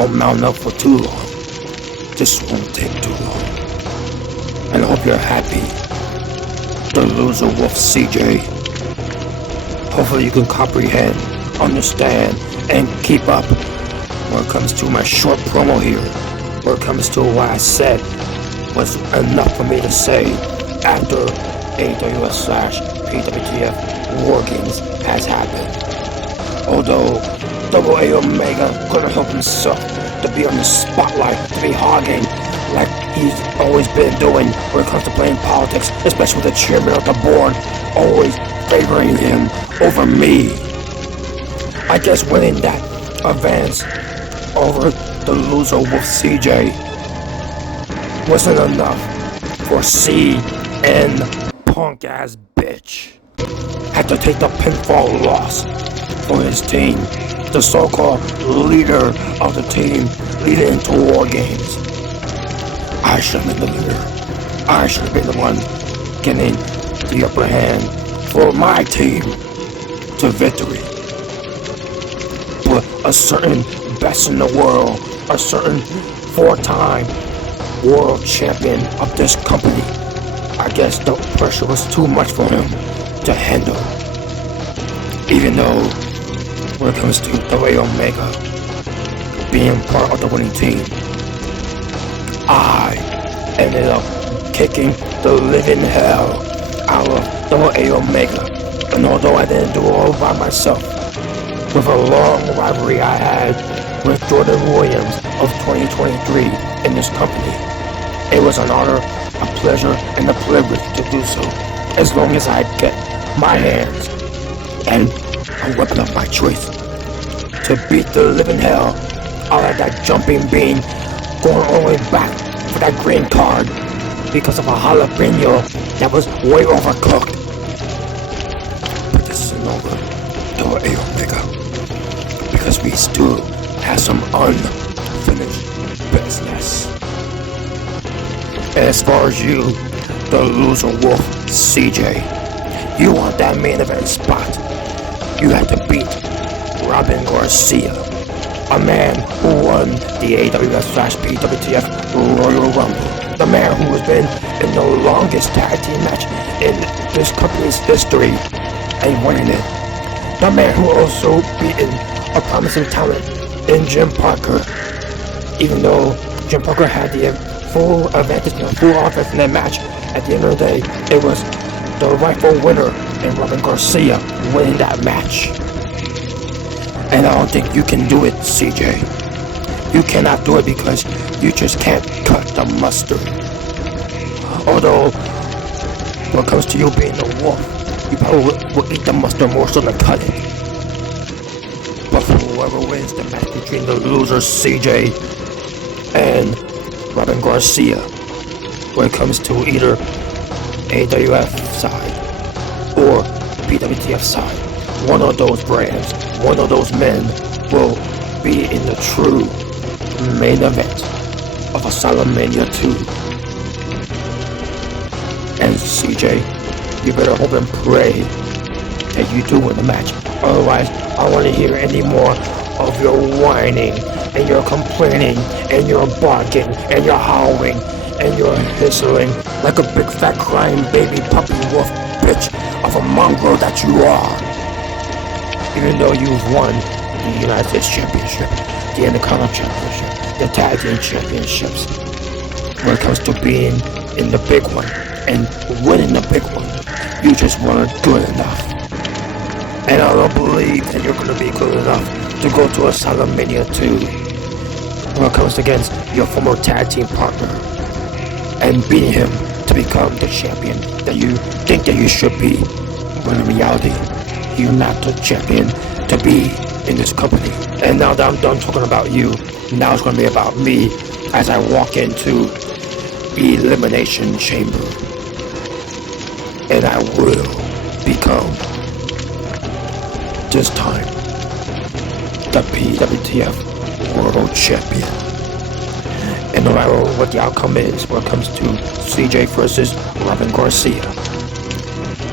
don't mount up for too long. This won't take too long. And I hope you're happy. The loser wolf CJ. Hopefully you can comprehend, understand, and keep up when it comes to my short promo here. When it comes to what I said was enough for me to say after AWS/PWTF War Games has happened. Although AA Omega couldn't help himself to be on the spotlight, to be hogging like he's always been doing when it comes to playing politics, especially with the chairman of the board always favoring him over me. I guess winning that advance over the loser wolf CJ wasn't enough for CN punk ass bitch. Had to take the pinfall loss for his team, the so-called leader of the team leading into War Games. I should have been the leader. I should have been the one getting the upper hand for my team to victory. But a certain best in the world, a certain 4-time world champion of this company, I guess the pressure was too much for him to handle. Even though when it comes to AA Omega being part of the winning team, I ended up kicking the living hell out of AA Omega. And although I didn't do it all by myself, with a long rivalry I had with Jordan Williams of 2023 in this company, it was an honor, a pleasure, and a privilege to do so, as long as I get my hands and a weapon of my choice to beat the living hell out of that jumping bean, going all the way back for that green card because of a jalapeno that was way overcooked. But this isn't over, AA Omega, because we still have some unfinished business. As far as you, the loser wolf CJ, you want that main event spot, you had to beat Robin Garcia, a man who won the AWS/PWTF Royal Rumble, the man who has been in the longest tag team match in this company's history and winning it, the man who also beaten a promising talent in Jim Parker, even though Jim Parker had the full advantage and full offense in that match. At the end of the day, it was the rightful winner in Robin Garcia winning that match. And I don't think you can do it, CJ. You cannot do it because you just can't cut the mustard. Although, when it comes to you being a wolf, you probably will eat the mustard more so than cut it. But for whoever wins the match between the loser CJ and Robin Garcia, when it comes to either AWF side or PWTF side, one of those brands, one of those men will be in the true main event of Asylum Mania 2. And CJ, you better hope and pray that you do win the match. Otherwise, I want to hear any more of your whining and your complaining and your barking and your howling and your whistling like a big fat crying baby puppy wolf bitch of a mongrel that you are. Even though you've won the United States Championship, the Intercontinental Championship, the Tag Team Championships, when it comes to being in the big one and winning the big one, you just weren't good enough. And I don't believe that you're going to be good enough to go to Asylum Mania 2 when it comes against your former tag team partner and beat him to become the champion that you think that you should be, when in reality, you're not the champion to be in this company. And now that I'm done talking about you, now it's going to be about me as I walk into Elimination Chamber. And I will become, this time, the PWTF World Champion. And no matter what the outcome is when it comes to CJ versus Robin Garcia,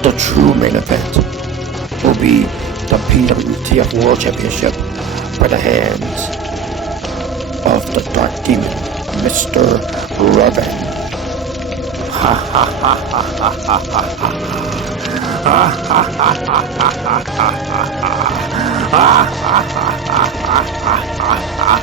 the true main event will be the PWTF World Championship by the hands of the Dark Demon, Mr. Robin. Ha ha ha ha ha ha ha ha. Ha ha ha ha ha ha ha ha. Ha ha ha ha ha ha ha.